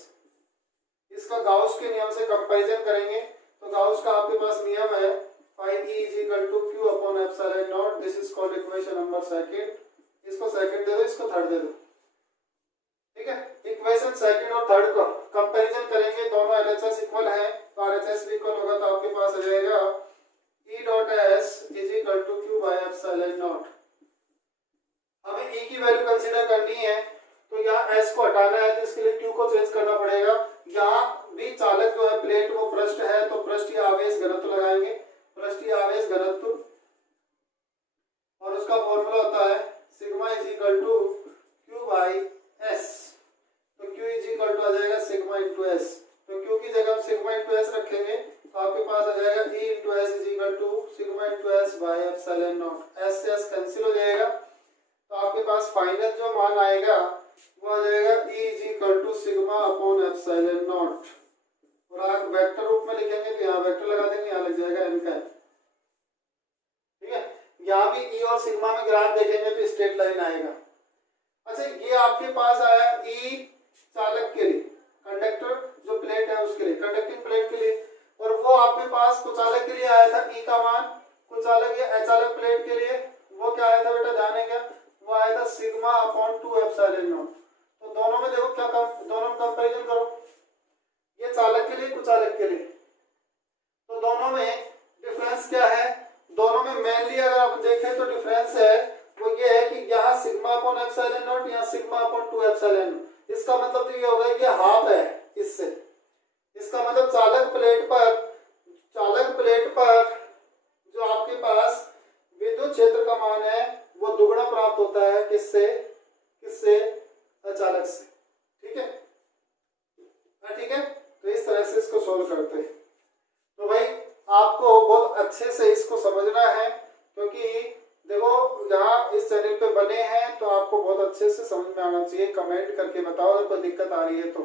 इसका गाउस के नियम से कंपैरिजन करेंगे तो गाउस का आपके पास नियम है phi E is equal to Q upon epsilon naught, this is called equation number second. इसको सेकंड दे दो, इसको थर्ड दे दो, ठीक है। इक्वेशन सेकंड और थर्ड का कंपैरिजन करेंगे, दोनों LHS इक्वल है तो RHS भी इक्वल होगा, तो आपके पास आ जाएगा E dot S is equal to Q by epsilon naught. हमें E की वैल्यू कंसीडर करनी है तो यहाँ S को हटाना है, तो इसके लिए Q को चेंज करना पड़ेगा। यहाँ भी चालक जो है प्लेट वो पृष्ठ है, तो पृष्ठीय आवेश घनत्व लगाएंगे, पृष्ठीय आवेश घनत्व, और उसका फॉर्मूला होता है sigma is equal to Q by S। तो Q इज इक्वल टू आ जाएगा सिग्मा इंटू S, तो Q की जगह हम सिग्मा इंटू S रखेंगे, तो आपके पास आ जाएगा E into S is equal to sigma into S by epsilon naught. S से S कैंसिल हो जाएगा, तो आपके पास फाइनल जो मान आएगा वो आ जाएगा E is equal to sigma upon epsilon naught, और आप वेक्टर रूप में लिखेंगे तो यहाँ वेक्टर लगा देंगे, यहाँ लग जाएगा n का। यहाँ भी ई और सिग्मा में ग्राफ देखेंगे तो स्ट्रेट लाइन आएगा। अच्छा ये आपके पास आया ई चालक के लिए, कंडक्टर जो प्लेट है उसके लिए, कंडक्टिंग प्लेट के लिए, और वो आपके पास कुचालक के लिए आया था ई का मान, कुचालक या अचालक प्लेट के लिए वो क्या आया था बेटा जाने क्या, वो आया था सिग्मा अपॉन 2 एप्सिलॉन नॉट। तो दोनों में देखो क्या दोनों में कंपैरिजन करो, ये चालक के लिए कुचालक के लिए, तो दोनों में डिफरेंस क्या है, दोनों में मेनली अगर आप देखें तो डिफरेंस है वो ये है कि यहाँ सिग्मा अपॉन एप्सिलॉन नॉट, यहाँ सिग्मा अपॉन 2 एप्सिलॉन नॉट। इसका मतलब तो ये होगा कि हाफ है इससे, इसका मतलब चालक प्लेट पर जो आपके पास विद्युत क्षेत्र का मान है वो दुगना प्राप्त होता है किससे, अचालक से। ठीक है ठीक है, तो इस तरह से इसको सोल्व करते हैं। तो भाई आपको बहुत अच्छे से इसको समझना है, क्योंकि देखो यहाँ इस चैनल पे बने हैं तो आपको बहुत अच्छे से समझ में आना चाहिए। कमेंट करके बताओ अगर कोई दिक्कत आ रही है तो।